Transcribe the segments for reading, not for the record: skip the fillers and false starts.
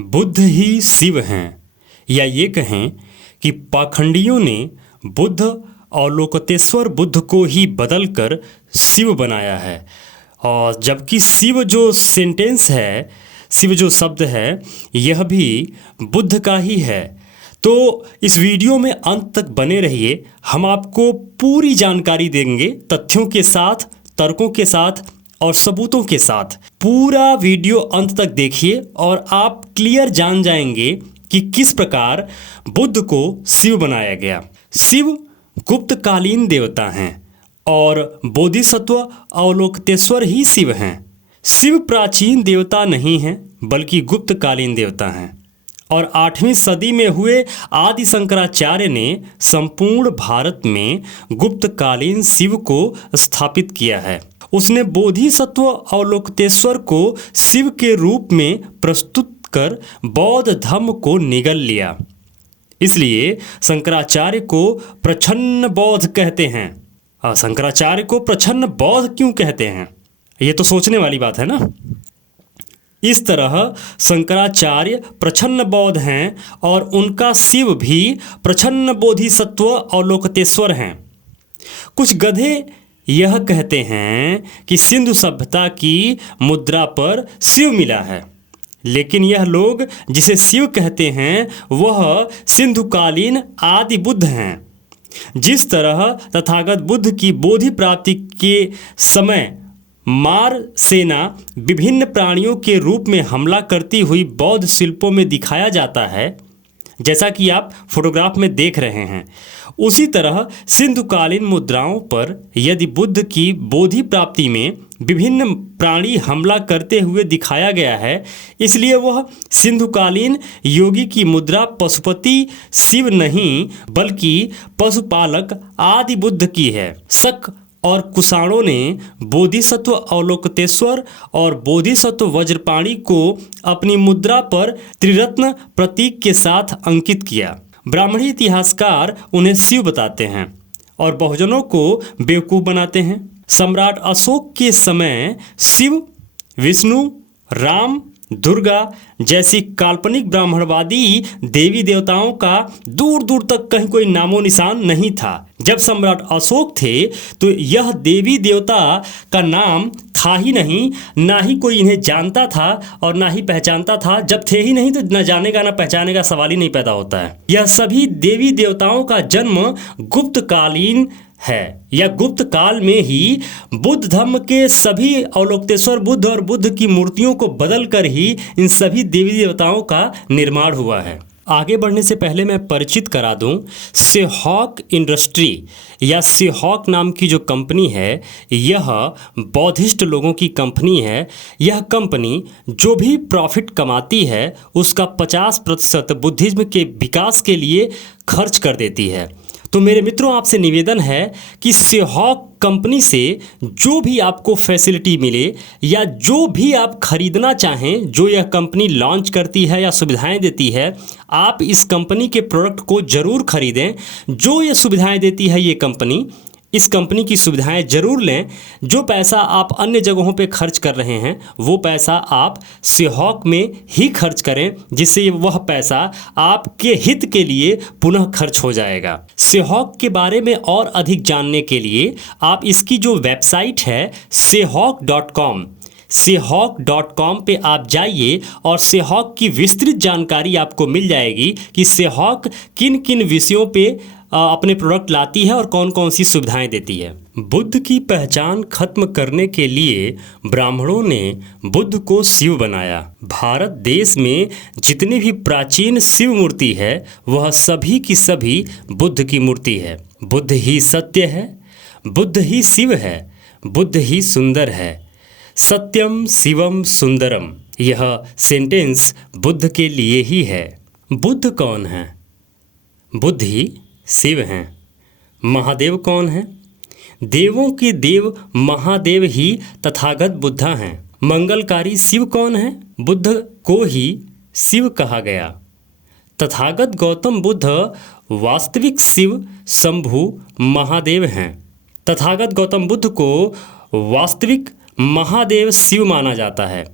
बुद्ध ही शिव हैं, या ये कहें कि पाखंडियों ने बुद्ध अवलोकतेश्वर बुद्ध को ही बदलकर शिव बनाया है। और जबकि शिव जो सेंटेंस है, शिव जो शब्द है, यह भी बुद्ध का ही है। तो इस वीडियो में अंत तक बने रहिए, हम आपको पूरी जानकारी देंगे, तथ्यों के साथ, तर्कों के साथ और सबूतों के साथ। पूरा वीडियो अंत तक देखिए और आप क्लियर जान जाएंगे कि किस प्रकार बुद्ध को शिव बनाया गया। शिव गुप्तकालीन देवता हैं और बोधिसत्व अवलोकतेश्वर ही शिव हैं। शिव प्राचीन देवता नहीं हैं बल्कि गुप्तकालीन देवता हैं। और 8वीं सदी में हुए आदि शंकराचार्य ने संपूर्ण भारत में गुप्तकालीन शिव को स्थापित किया है। उसने बोधिसत्व अवलोकतेश्वर को शिव के रूप में प्रस्तुत कर बौद्ध धर्म को निगल लिया। इसलिए शंकराचार्य को प्रच्छन्न बौद्ध कहते हैं। शंकराचार्य को प्रच्छन्न बौद्ध क्यों कहते हैं, ये तो सोचने वाली बात है ना। इस तरह शंकराचार्य प्रच्छन्न बौद्ध हैं और उनका शिव भी प्रच्छन्न बोधिसत्व अवलोकतेश्वर हैं। कुछ गधे यह कहते हैं कि सिंधु सभ्यता की मुद्रा पर शिव मिला है, लेकिन यह लोग जिसे शिव कहते हैं वह सिंधुकालीन आदि बुद्ध हैं। जिस तरह तथागत बुद्ध की बोधि प्राप्ति के समय मार सेना विभिन्न प्राणियों के रूप में हमला करती हुई बौद्ध शिल्पों में दिखाया जाता है, जैसा कि आप फोटोग्राफ में देख रहे हैं, उसी तरह सिंधुकालीन मुद्राओं पर यदि बुद्ध की बोधि प्राप्ति में विभिन्न प्राणी हमला करते हुए दिखाया गया है, इसलिए वह सिंधुकालीन योगी की मुद्रा पशुपति शिव नहीं बल्कि पशुपालक आदि बुद्ध की है। शक और कुषाणों ने बोधिसत्व अवलोकतेश्वर और बोधिसत्व वज्रपाणि को अपनी मुद्रा पर त्रिरत्न प्रतीक के साथ अंकित किया। ब्राह्मणी इतिहासकार उन्हें शिव बताते हैं और बहुजनों को बेवकूफ़ बनाते हैं। सम्राट अशोक के समय शिव, विष्णु, राम, दुर्गा जैसी काल्पनिक ब्राह्मणवादी देवी देवताओं का दूर दूर तक कहीं कोई नामो निशान नहीं था। जब सम्राट अशोक थे तो यह देवी देवता का नाम था ही नहीं, ना ही कोई इन्हें जानता था और ना ही पहचानता था। जब थे ही नहीं तो न जानेगा न पहचाने का सवाल ही नहीं पैदा होता है। यह सभी देवी देवताओं का जन्म गुप्तकालीन है, या गुप्त काल में ही बुद्ध धर्म के सभी अवलोकतेश्वर बुद्ध और बुद्ध की मूर्तियों को बदलकर ही इन सभी देवी देवताओं का निर्माण हुआ है। आगे बढ़ने से पहले मैं परिचित करा दूं, सेहॉक इंडस्ट्री या सेहॉक नाम की जो कंपनी है, यह बौद्धिस्ट लोगों की कंपनी है। यह कंपनी जो भी प्रॉफिट कमाती है उसका 50% बुद्धिज्म के विकास के लिए खर्च कर देती है। तो मेरे मित्रों, आपसे निवेदन है कि सेहॉक कंपनी से जो भी आपको फैसिलिटी मिले या जो भी आप खरीदना चाहें, जो यह कंपनी लॉन्च करती है या सुविधाएं देती है, आप इस कंपनी के प्रोडक्ट को ज़रूर खरीदें। जो ये सुविधाएं देती है ये कंपनी, इस कंपनी की सुविधाएं जरूर लें। जो पैसा आप अन्य जगहों पे खर्च कर रहे हैं वो पैसा आप सेहॉक में ही खर्च करें, जिससे वह पैसा आपके हित के लिए पुनः खर्च हो जाएगा। सेहॉक के बारे में और अधिक जानने के लिए आप इसकी जो वेबसाइट है sehawk.com, sehawk.com पे आप जाइए और सेहॉक की विस्तृत जानकारी आपको मिल जाएगी कि सेहॉक किन किन विषयों पे अपने प्रोडक्ट लाती है और कौन कौन सी सुविधाएं देती है। बुद्ध की पहचान खत्म करने के लिए ब्राह्मणों ने बुद्ध को शिव बनाया। भारत देश में जितनी भी प्राचीन शिव मूर्ति है वह सभी की सभी बुद्ध की मूर्ति है। बुद्ध ही सत्य है, बुद्ध ही शिव है, बुद्ध ही सुंदर है। सत्यम शिवम सुंदरम, यह सेंटेंस बुद्ध के लिए ही है। बुद्ध कौन है? बुद्ध ही शिव हैं। महादेव कौन है? देवों के देव महादेव ही तथागत बुद्धा हैं। मंगलकारी शिव कौन है? बुद्ध को ही शिव कहा गया। तथागत गौतम बुद्ध वास्तविक शिव शंभु महादेव हैं। तथागत गौतम बुद्ध को वास्तविक महादेव शिव माना जाता है,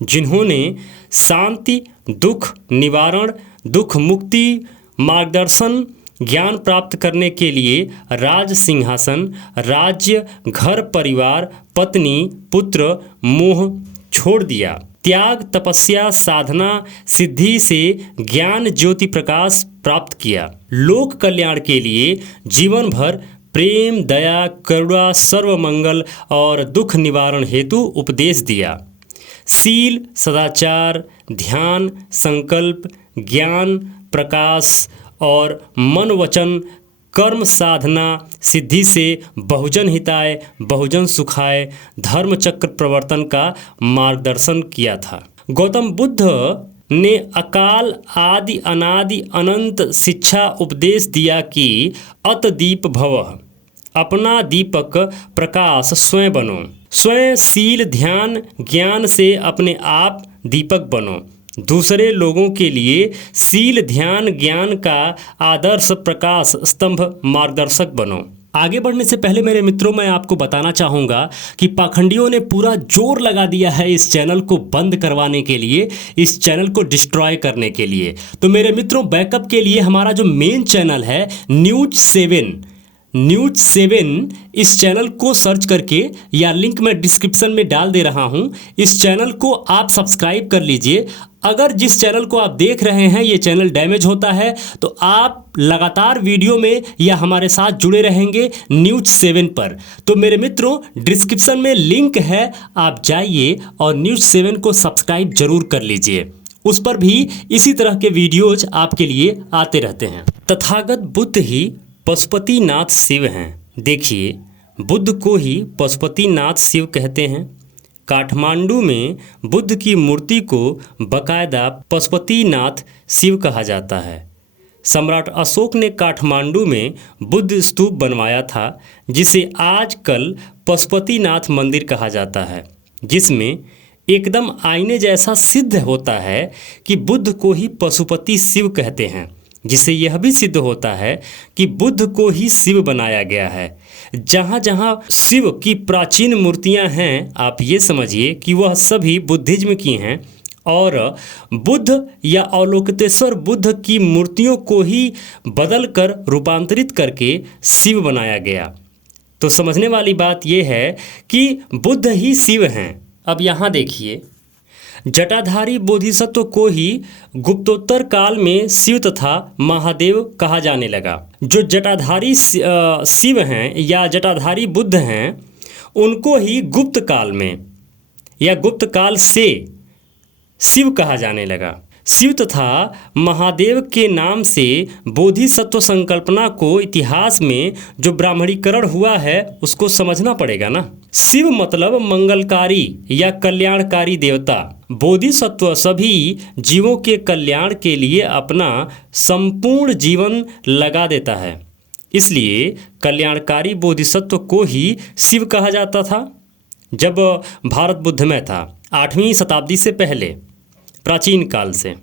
जिन्होंने शांति दुख निवारण, दुख मुक्ति, मार्गदर्शन, ज्ञान प्राप्त करने के लिए राज सिंहासन, राज्य, घर परिवार, पत्नी, पुत्र, मोह छोड़ दिया। त्याग, तपस्या, साधना, सिद्धि से ज्ञान ज्योति प्रकाश प्राप्त किया। लोक कल्याण के लिए जीवन भर प्रेम, दया, करुणा, सर्वमंगल और दुख निवारण हेतु उपदेश दिया। सील, सदाचार, ध्यान, संकल्प, ज्ञान, प्रकाश और मन वचन कर्म साधना सिद्धि से बहुजन हिताय, बहुजन सुखाय, धर्म चक्र प्रवर्तन का मार्गदर्शन किया था। गौतम बुद्ध ने अकाल आदि अनादि अनंत शिक्षा उपदेश दिया कि अत दीप भवः, अपना दीपक प्रकाश स्वयं बनो। स्वयं सील, ध्यान, ज्ञान से अपने आप दीपक बनो। दूसरे लोगों के लिए सील, ध्यान, ज्ञान का आदर्श प्रकाश स्तंभ मार्गदर्शक बनो। आगे बढ़ने से पहले मेरे मित्रों, मैं आपको बताना चाहूँगा कि पाखंडियों ने पूरा जोर लगा दिया है इस चैनल को बंद करवाने के लिए, इस चैनल को डिस्ट्रॉय करने के लिए। तो मेरे मित्रों, बैकअप के लिए हमारा जो मेन चैनल है न्यूज 7 इस चैनल को सर्च करके, या लिंक मैं डिस्क्रिप्शन में डाल दे रहा हूं, इस चैनल को आप सब्सक्राइब कर लीजिए। अगर जिस चैनल को आप देख रहे हैं ये चैनल डैमेज होता है तो आप लगातार वीडियो में या हमारे साथ जुड़े रहेंगे न्यूज 7 पर। तो मेरे मित्रों, डिस्क्रिप्शन में लिंक है, आप जाइए और न्यूज 7 को सब्सक्राइब जरूर कर लीजिए। उस पर भी इसी तरह के वीडियोज आपके लिए आते रहते हैं। तथागत बुद्ध ही पशुपतिनाथ शिव हैं। देखिए, बुद्ध को ही पशुपतिनाथ शिव कहते हैं। काठमांडू में बुद्ध की मूर्ति को बकायदा पशुपतिनाथ शिव कहा जाता है। सम्राट अशोक ने काठमांडू में बुद्ध स्तूप बनवाया था, जिसे आजकल पशुपतिनाथ मंदिर कहा जाता है, जिसमें एकदम आईने जैसा सिद्ध होता है कि बुद्ध को ही पशुपति शिव कहते हैं, जिससे यह भी सिद्ध होता है कि बुद्ध को ही शिव बनाया गया है। जहाँ जहाँ शिव की प्राचीन मूर्तियाँ हैं, आप ये समझिए कि वह सभी बुद्धिज्म की हैं, और बुद्ध या अवलोकितेश्वर बुद्ध की मूर्तियों को ही बदल कर रूपांतरित करके शिव बनाया गया। तो समझने वाली बात यह है कि बुद्ध ही शिव हैं। अब यहाँ देखिए, जटाधारी बोधिसत्व को ही गुप्तोत्तर काल में शिव तथा महादेव कहा जाने लगा। जो जटाधारी शिव हैं या जटाधारी बुद्ध हैं, उनको ही गुप्त काल में या गुप्त काल से शिव कहा जाने लगा। शिव तथा महादेव के नाम से बोधिसत्व संकल्पना को इतिहास में जो ब्राह्मणीकरण हुआ है उसको समझना पड़ेगा ना। शिव मतलब मंगलकारी या कल्याणकारी देवता। बोधिसत्व सभी जीवों के कल्याण के लिए अपना संपूर्ण जीवन लगा देता है, इसलिए कल्याणकारी बोधिसत्व को ही शिव कहा जाता था। जब भारत बुद्ध में था 8वीं शताब्दी से पहले, प्राचीन काल से,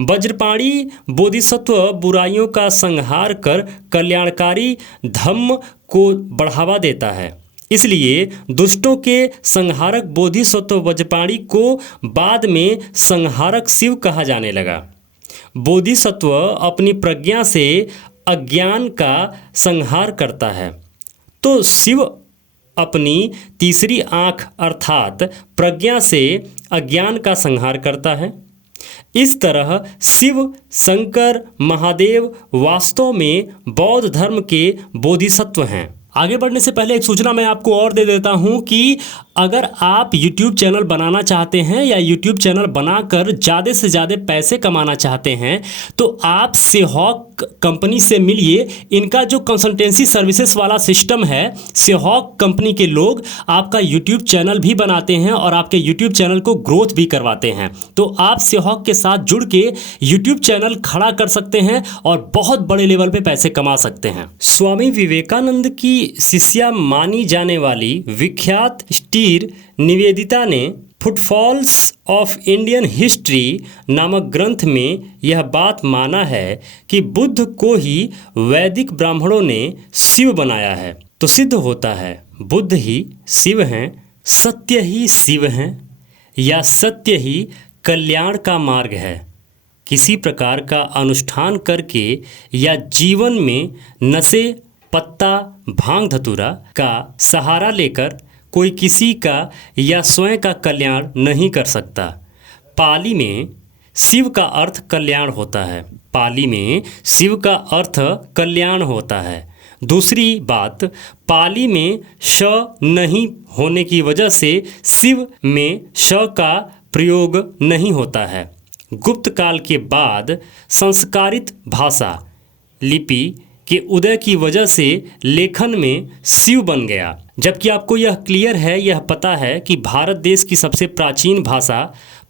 वज्रपाणी बोधिसत्व बुराइयों का संहार कर कल्याणकारी धम्म को बढ़ावा देता है, इसलिए दुष्टों के संहारक बोधिसत्व वज्रपाणी को बाद में संहारक शिव कहा जाने लगा। बोधिसत्व अपनी प्रज्ञा से अज्ञान का संहार करता है, तो शिव अपनी तीसरी आँख अर्थात प्रज्ञा से अज्ञान का संहार करता है। इस तरह शिव, शंकर, महादेव वास्तव में बौद्ध धर्म के बोधिसत्व हैं। आगे बढ़ने से पहले एक सूचना मैं आपको और दे देता हूं कि अगर आप YouTube चैनल बनाना चाहते हैं या YouTube चैनल बनाकर ज़्यादा से ज़्यादा पैसे कमाना चाहते हैं, तो आप सेहॉक कंपनी से मिलिए। इनका जो कंसल्टेंसी सर्विसेज वाला सिस्टम है, सेहॉक कंपनी के लोग आपका YouTube चैनल भी बनाते हैं और आपके YouTube चैनल को ग्रोथ भी करवाते हैं। तो आप सेहॉक के साथ जुड़ के YouTube चैनल खड़ा कर सकते हैं और बहुत बड़े लेवल पे पैसे कमा सकते हैं। स्वामी विवेकानंद की शिष्या मानी जाने वाली विख्यात स्टीर निवेदिता ने फुटफॉल्स ऑफ इंडियन हिस्ट्री नामक ग्रंथ में यह बात माना है कि बुद्ध को ही वैदिक ब्राह्मणों ने शिव बनाया है। तो सिद्ध होता है बुद्ध ही शिव हैं, सत्य ही शिव हैं, या सत्य ही कल्याण का मार्ग है। किसी प्रकार का अनुष्ठान करके या जीवन में नशे, पत्ता, भांग धतूरा का सहारा लेकर कोई किसी का या स्वयं का कल्याण नहीं कर सकता। पाली में शिव का अर्थ कल्याण होता है। पाली में शिव का अर्थ कल्याण होता है। दूसरी बात, पाली में श नहीं होने की वजह से शिव में श का प्रयोग नहीं होता है। गुप्त काल के बाद संस्कारित भाषा लिपि के उदय की वजह से लेखन में शिव बन गया। जबकि आपको यह क्लियर है, यह पता है कि भारत देश की सबसे प्राचीन भाषा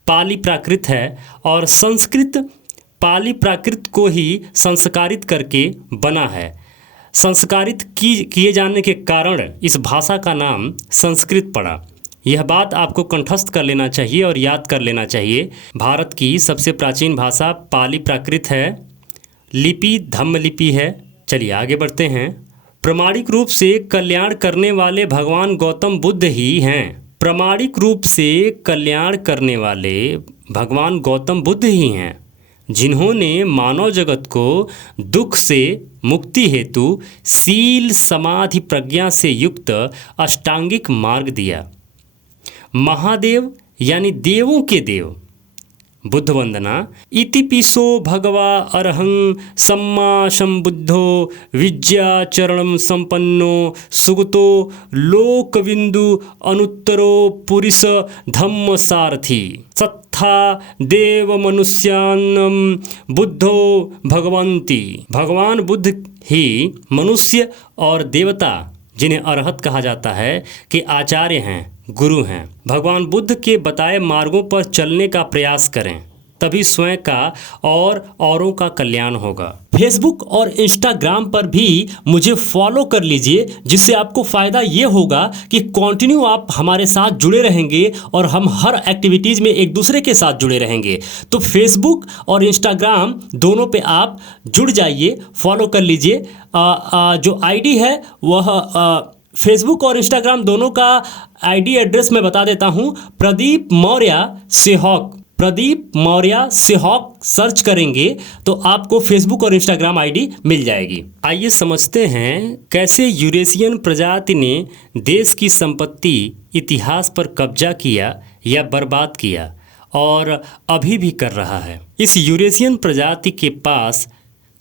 पाली प्राकृत है और संस्कृत पाली प्राकृत को ही संस्कारित करके बना है। संस्कारित किए जाने के कारण इस भाषा का नाम संस्कृत पड़ा। यह बात आपको कंठस्थ कर लेना चाहिए और याद कर लेना चाहिए। भारत की सबसे प्राचीन भाषा पाली प्राकृत है, लिपि धम्म लिपि है। चलिए आगे बढ़ते हैं। प्रामाणिक रूप से कल्याण करने वाले भगवान गौतम बुद्ध ही हैं। प्रामाणिक रूप से कल्याण करने वाले भगवान गौतम बुद्ध ही हैं, जिन्होंने मानव जगत को दुख से मुक्ति हेतु शील, समाधि, प्रज्ञा से युक्त अष्टांगिक मार्ग दिया। महादेव यानी देवों के देव बुद्ध वंदना इति पिसो भगवा अरहं सम्मा संबुद्धो विद्याचरणं संपन्नो सुगतो लोकविंदु अनुत्तरो पुरुष धम्म सारथी सत्था देव मनुष्यान्नम बुद्धो भगवंती। भगवान बुद्ध ही मनुष्य और देवता, जिन्हें अरहत कहा जाता है, के आचार्य हैं, गुरु हैं। भगवान बुद्ध के बताए मार्गों पर चलने का प्रयास करें, तभी स्वयं का और औरों का कल्याण होगा। फेसबुक और इंस्टाग्राम पर भी मुझे फॉलो कर लीजिए, जिससे आपको फ़ायदा ये होगा कि कंटिन्यू आप हमारे साथ जुड़े रहेंगे और हम हर एक्टिविटीज़ में एक दूसरे के साथ जुड़े रहेंगे। तो फेसबुक और इंस्टाग्राम दोनों पे आप जुड़ जाइए, फॉलो कर लीजिए। जो आईडी है वह फेसबुक और इंस्टाग्राम दोनों का आईडी एड्रेस मैं बता देता हूँ। प्रदीप मौर्य सेहॉक, प्रदीप मौर्य सेहॉक सर्च करेंगे तो आपको फेसबुक और इंस्टाग्राम आईडी मिल जाएगी। आइए समझते हैं कैसे यूरेशियन प्रजाति ने देश की संपत्ति, इतिहास पर कब्जा किया या बर्बाद किया और अभी भी कर रहा है। इस यूरेशियन प्रजाति के पास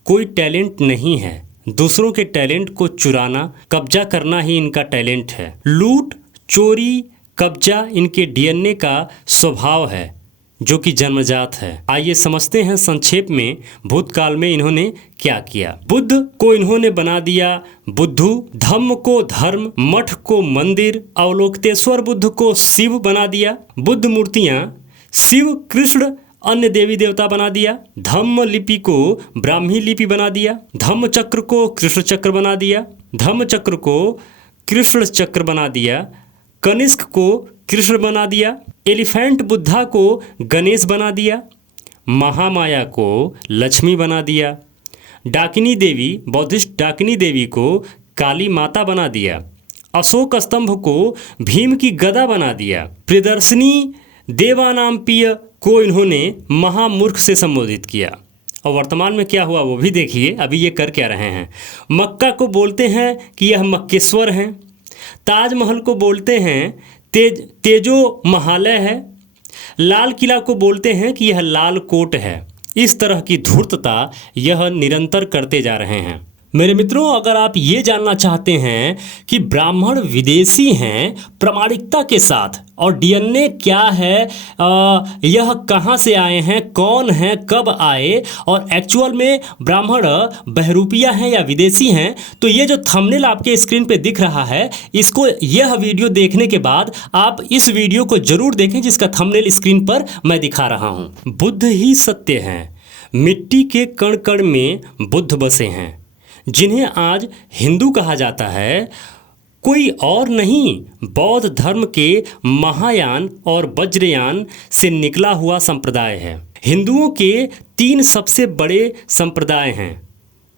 कोई टैलेंट नहीं है। दूसरों के टैलेंट को चुराना, कब्जा करना ही इनका टैलेंट है। लूट, चोरी, कब्जा इनके डीएनए का स्वभाव है, जो कि जन्मजात है। आइए समझते हैं संक्षेप में भूतकाल में इन्होंने क्या किया। बुद्ध को इन्होंने बना दिया बुद्धू, धम्म को धर्म, मठ को मंदिर, अवलोकतेश्वर बुद्ध को शिव बना दिया। बुद्ध मूर्तियाँ शिव, कृष्ण, अन्य देवी देवता बना दिया। धम्म लिपि को ब्राह्मी लिपि बना दिया। धम्म चक्र को कृष्ण चक्र बना दिया। धम्म चक्र को कृष्ण चक्र बना दिया। कनिष्क को कृष्ण बना दिया। एलिफेंट बुद्धा को गणेश बना दिया। महामाया को लक्ष्मी बना दिया। डाकिनी देवी, बौद्धिस्ट डाकिनी देवी को काली माता बना दिया। अशोक स्तंभ को भीम की गदा बना दिया। प्रियदर्शनी देवानाम्पिय को इन्होंने महामूर्ख से संबोधित किया। और वर्तमान में क्या हुआ वो भी देखिए, अभी ये कर क्या रहे हैं। मक्का को बोलते हैं कि यह मक्केश्वर हैं। ताजमहल को बोलते हैं तेजो महालय है। लाल किला को बोलते हैं कि यह लाल कोट है। इस तरह की धूर्तता यह निरंतर करते जा रहे हैं। मेरे मित्रों, अगर आप ये जानना चाहते हैं कि ब्राह्मण विदेशी हैं प्रामाणिकता के साथ और डीएनए क्या है, यह कहाँ से आए हैं, कौन हैं, कब आए और एक्चुअल में ब्राह्मण बहरूपिया हैं या विदेशी हैं, तो ये जो थंबनेल आपके स्क्रीन पे दिख रहा है, इसको यह वीडियो देखने के बाद आप इस वीडियो को जरूर देखें, जिसका थंबनेल स्क्रीन पर मैं दिखा रहा हूँ। बुद्ध ही सत्य हैं। मिट्टी के कण कण में बुद्ध बसे हैं। जिन्हें आज हिंदू कहा जाता है, कोई और नहीं, बौद्ध धर्म के महायान और वज्रयान से निकला हुआ संप्रदाय है। हिंदुओं के 3 सबसे बड़े संप्रदाय हैं,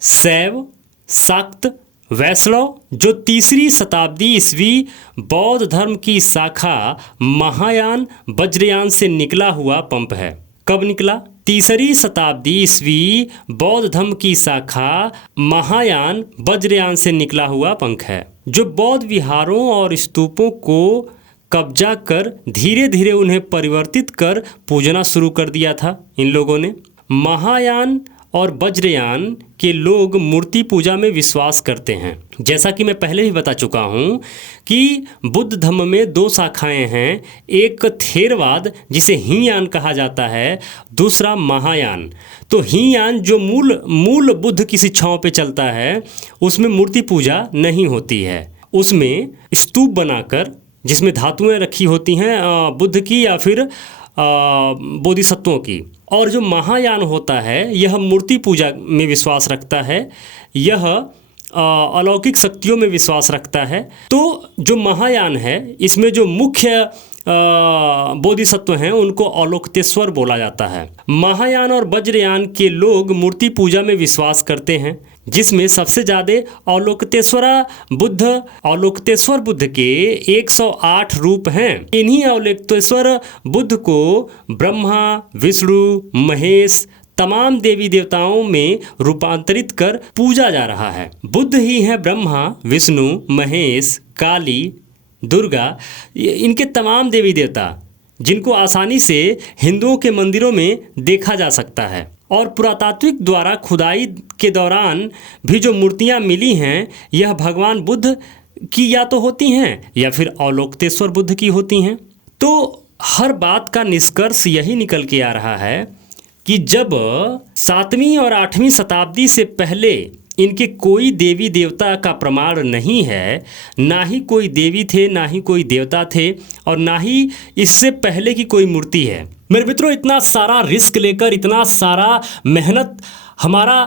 शैव, शाक्त वैष्णव जो तीसरी शताब्दी ईस्वी बौद्ध धर्म की शाखा महायान वज्रयान से निकला हुआ पंप है। कब निकला? तीसरी शताब्दी ईस्वी बौद्ध धर्म की शाखा महायान वज्रयान से निकला हुआ पंख है, जो बौद्ध विहारों और स्तूपों को कब्जा कर धीरे धीरे उन्हें परिवर्तित कर पूजना शुरू कर दिया था इन लोगों ने। महायान और वज्रयान के लोग मूर्ति पूजा में विश्वास करते हैं। जैसा कि मैं पहले ही बता चुका हूँ कि बुद्ध धर्म में दो शाखाएं हैं, एक थेरवाद जिसे हीनयान कहा जाता है, दूसरा महायान। तो हीनयान जो मूल बुद्ध की शिक्षाओं पे चलता है, उसमें मूर्ति पूजा नहीं होती है। उसमें स्तूप बनाकर जिसमें धातुएं रखी होती हैं बुद्ध की या फिर बोधिसत्वों की। और जो महायान होता है यह मूर्ति पूजा में विश्वास रखता है, यह अलौकिक शक्तियों में विश्वास रखता है। तो जो महायान है इसमें जो मुख्य बोधिसत्व हैं उनको अलोकतेश्वर बोला जाता है। महायान और वज्रयान के लोग मूर्ति पूजा में विश्वास करते हैं, जिसमें सबसे ज़्यादा अलोकतेश्वर बुद्ध के 108 रूप हैं। इन्हीं अलोकतेश्वर बुद्ध को ब्रह्मा, विष्णु, महेश तमाम देवी देवताओं में रूपांतरित कर पूजा जा रहा है। बुद्ध ही हैं ब्रह्मा, विष्णु, महेश, काली, दुर्गा, इनके तमाम देवी देवता, जिनको आसानी से हिंदुओं के मंदिरों में देखा जा सकता है। और पुरातात्विक द्वारा खुदाई के दौरान भी जो मूर्तियां मिली हैं यह भगवान बुद्ध की या तो होती हैं या फिर अलोकतेश्वर बुद्ध की होती हैं। तो हर बात का निष्कर्ष यही निकल के आ रहा है कि जब 7वीं और 8वीं शताब्दी से पहले इनके कोई देवी देवता का प्रमाण नहीं है, ना ही कोई देवी थे, ना ही कोई देवता थे, और ना ही इससे पहले की कोई मूर्ति है। मेरे मित्रों, इतना सारा रिस्क लेकर इतना सारा मेहनत हमारा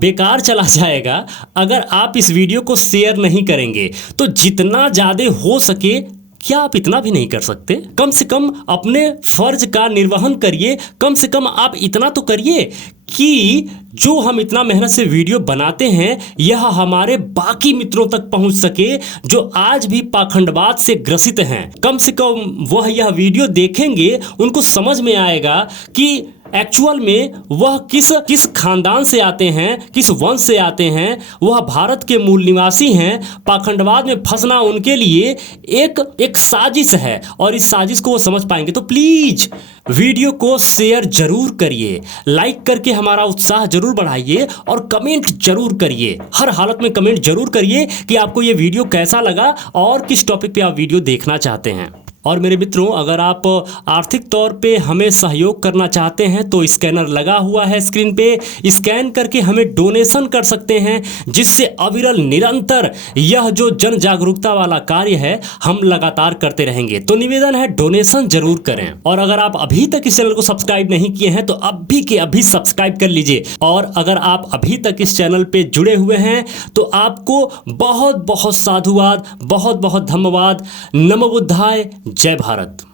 बेकार चला जाएगा अगर आप इस वीडियो को शेयर नहीं करेंगे। तो जितना ज़्यादा हो सके, क्या आप इतना भी नहीं कर सकते? कम से कम अपने फर्ज का निर्वहन करिए। कम से कम आप इतना तो करिए कि जो हम इतना मेहनत से वीडियो बनाते हैं यह हमारे बाकी मित्रों तक पहुंच सके जो आज भी पाखंडवाद से ग्रसित हैं। कम से कम वह यह वीडियो देखेंगे, उनको समझ में आएगा कि एक्चुअल में वह किस खानदान से आते हैं, किस वंश से आते हैं। वह भारत के मूल निवासी हैं। पाखंडवाद में फंसना उनके लिए एक साजिश है और इस साजिश को वो समझ पाएंगे। तो प्लीज वीडियो को शेयर जरूर करिए, लाइक करके हमारा उत्साह जरूर बढ़ाइए और कमेंट जरूर करिए। हर हालत में कमेंट जरूर करिए कि आपको ये वीडियो कैसा लगा और किस टॉपिक पे आप वीडियो देखना चाहते हैं। और मेरे मित्रों, अगर आप आर्थिक तौर पे हमें सहयोग करना चाहते हैं तो स्कैनर लगा हुआ है स्क्रीन पे, स्कैन करके हमें डोनेशन कर सकते हैं, जिससे अविरल निरंतर यह जो जन जागरूकता वाला कार्य है हम लगातार करते रहेंगे। तो निवेदन है, डोनेशन जरूर करें। और अगर आप अभी तक इस चैनल को सब्सक्राइब नहीं किए हैं तो अभी के अभी सब्सक्राइब कर लीजिए। और अगर आप अभी तक इस चैनल पे जुड़े हुए हैं तो आपको बहुत बहुत साधुवाद, बहुत बहुत धन्यवाद। नमो बुद्धाय, जय भारत।